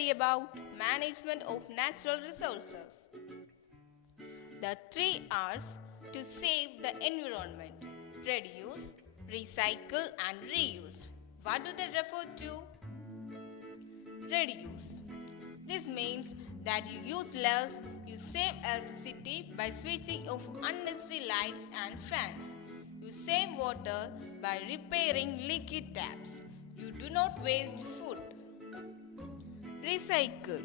study about management of natural resources. The 3 R's to save the environment: reduce, recycle and reuse. What do they refer to? Reduce. This means that you use less, you save electricity by switching off unnecessary lights and fans. You save water by repairing leaky taps. You do not waste food. Recycle.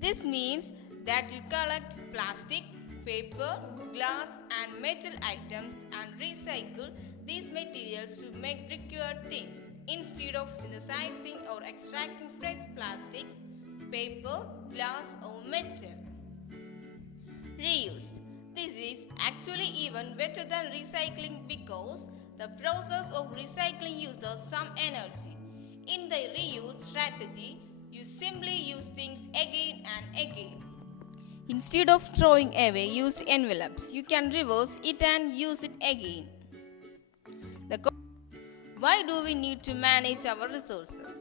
This means that you collect plastic, paper, glass and metal items and recycle these materials to make required things instead of synthesizing or extracting fresh plastics, paper, glass or metal. Reuse. This is actually even better than recycling because the process of recycling uses some energy. In the reuse strategy, you simply use things again and again. Instead of throwing away used envelopes, you can reverse it and use it again. Why do we need to manage our resources?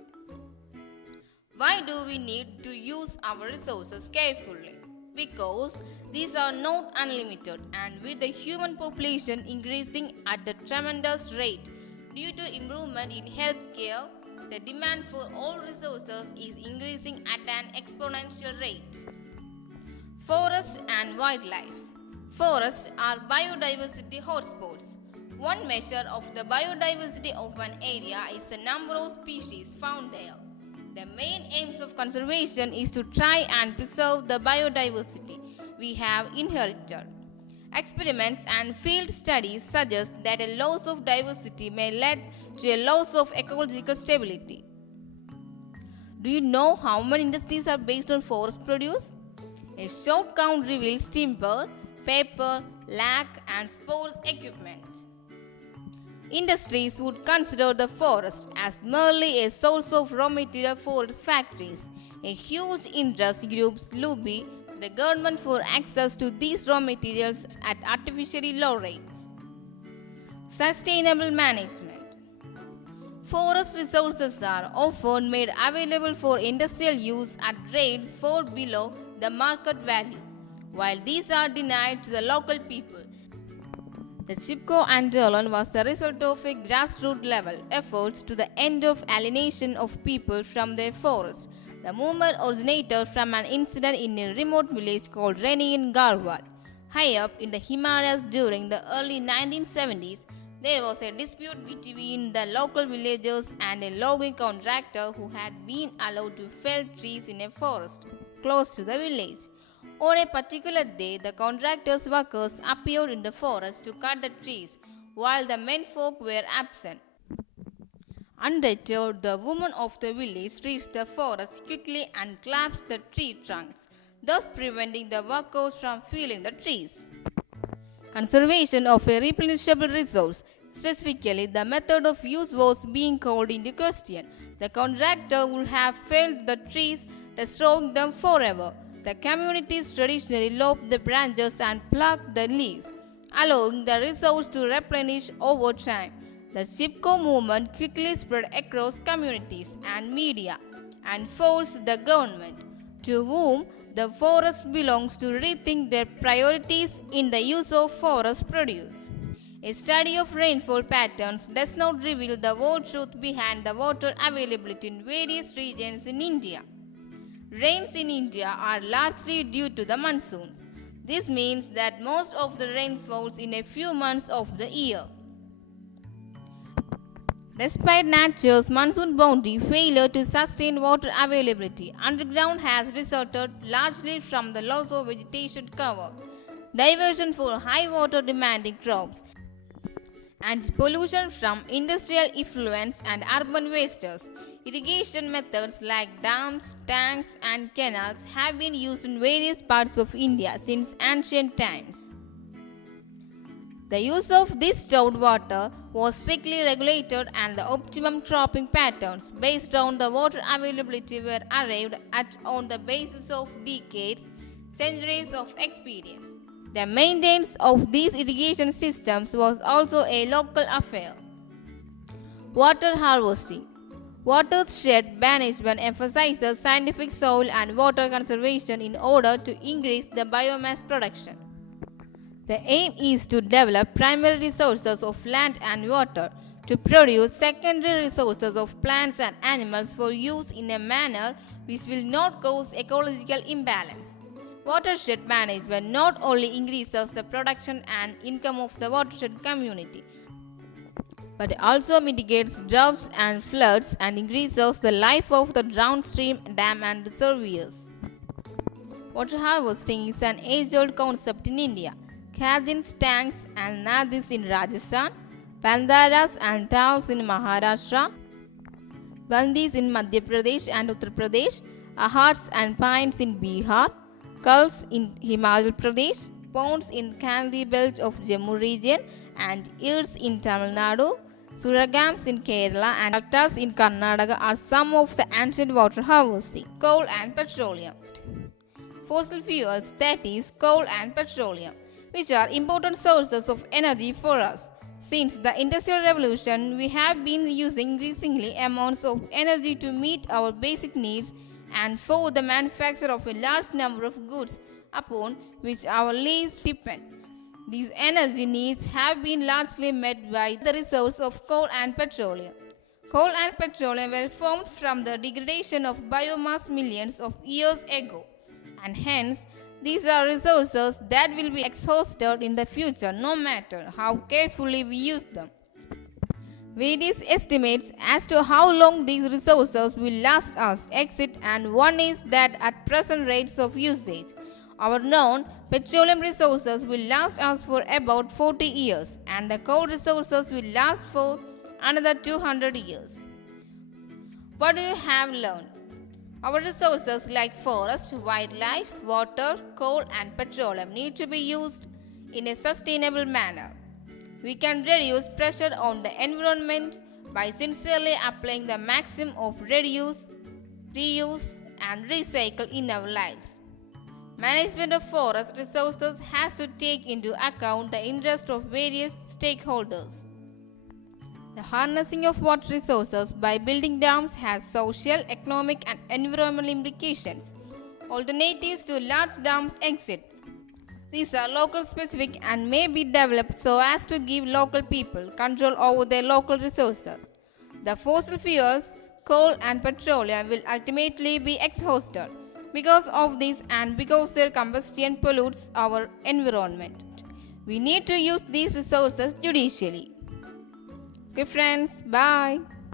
Why do we need to use our resources carefully? Because these are not unlimited, and with the human population increasing at a tremendous rate due to improvement in healthcare, the demand for all resources is increasing at an exponential rate. Forests and wildlife. Forests are biodiversity hotspots. One measure of the biodiversity of an area is the number of species found there. The main aims of conservation is to try and preserve the biodiversity we have inherited. Experiments and field studies suggest that a loss of diversity may lead to a loss of ecological stability. Do you know how many industries are based on forest produce? A short count reveals timber, paper, lac and sports equipment. Industries would consider the forest as merely a source of raw material for its factories. A huge interest groups lobby the government for access to these raw materials at artificially low rates. Sustainable management. Forest resources are often made available for industrial use at rates far below the market value, while these are denied to the local people. The Chipko Andolan was the result of a grassroots level efforts to the end of alienation of people from their forests. The movement originated from an incident in a remote village called Reni in Garhwal. High up in the Himalayas during the early 1970s, there was a dispute between the local villagers and a logging contractor who had been allowed to fell trees in a forest close to the village. On a particular day, the contractor's workers appeared in the forest to cut the trees, while the menfolk were absent. Undeterred, the women of the village reached the forest quickly and collapsed the tree trunks, thus preventing the workers from felling the trees. Conservation of a replenishable resource, specifically the method of use, was being called into question. The contractor would have felled the trees, destroying them forever. The communities traditionally lop the branches and pluck the leaves, allowing the resource to replenish over time. The Chipko movement quickly spread across communities and media and forced the government, to whom the forest belongs, to rethink their priorities in the use of forest produce. A study of rainfall patterns does not reveal the whole truth behind the water availability in various regions in India. Rains in India are largely due to the monsoons. This means that most of the rain falls in a few months of the year. Despite nature's monsoon bounty failure to sustain water availability, underground has resulted largely from the loss of vegetation cover, diversion for high water demanding crops, and pollution from industrial effluents and urban wasters. Irrigation methods like dams, tanks, and canals have been used in various parts of India since ancient times. The use of this stored water was strictly regulated, and the optimum cropping patterns based on the water availability were arrived at on the basis of decades, centuries of experience. The maintenance of these irrigation systems was also a local affair. Water harvesting. Watershed management emphasizes scientific soil and water conservation in order to increase the biomass production. The aim is to develop primary resources of land and water to produce secondary resources of plants and animals for use in a manner which will not cause ecological imbalance. Watershed management not only increases the production and income of the watershed community, but also mitigates droughts and floods and increases the life of the downstream dam and reservoirs. Water harvesting is an age-old concept in India. Khadins, tanks and nadis in Rajasthan, Bandharas and towns in Maharashtra, Bandis in Madhya Pradesh and Uttar Pradesh, ahars and pines in Bihar, kulls in Himachal Pradesh, ponds in Kandi belt of Jammu region and ears in Tamil Nadu, suragams in Kerala and deltas in Karnataka are some of the ancient water harvesting. Coal and petroleum. Fossil fuels, that is, coal and petroleum, which are important sources of energy for us. Since the Industrial Revolution, we have been using increasingly amounts of energy to meet our basic needs and for the manufacture of a large number of goods upon which our lives depend. These energy needs have been largely met by the resource of coal and petroleum. Coal and petroleum were formed from the degradation of biomass millions of years ago, and hence these are resources that will be exhausted in the future no matter how carefully we use them. Various estimates as to how long these resources will last us exist, and one is that at present rates of usage, our known petroleum resources will last us for about 40 years and the coal resources will last for another 200 years. What do you have learned? Our resources like forest, wildlife, water, coal and petroleum need to be used in a sustainable manner. We can reduce pressure on the environment by sincerely applying the maxim of reduce, reuse and recycle in our lives. Management of forest resources has to take into account the interest of various stakeholders. The harnessing of water resources by building dams has social, economic and environmental implications. Alternatives to large dams exist. These are local specific and may be developed so as to give local people control over their local resources. The fossil fuels, coal and petroleum will ultimately be exhausted because of this and because their combustion pollutes our environment. We need to use these resources judiciously. Okay friends, bye.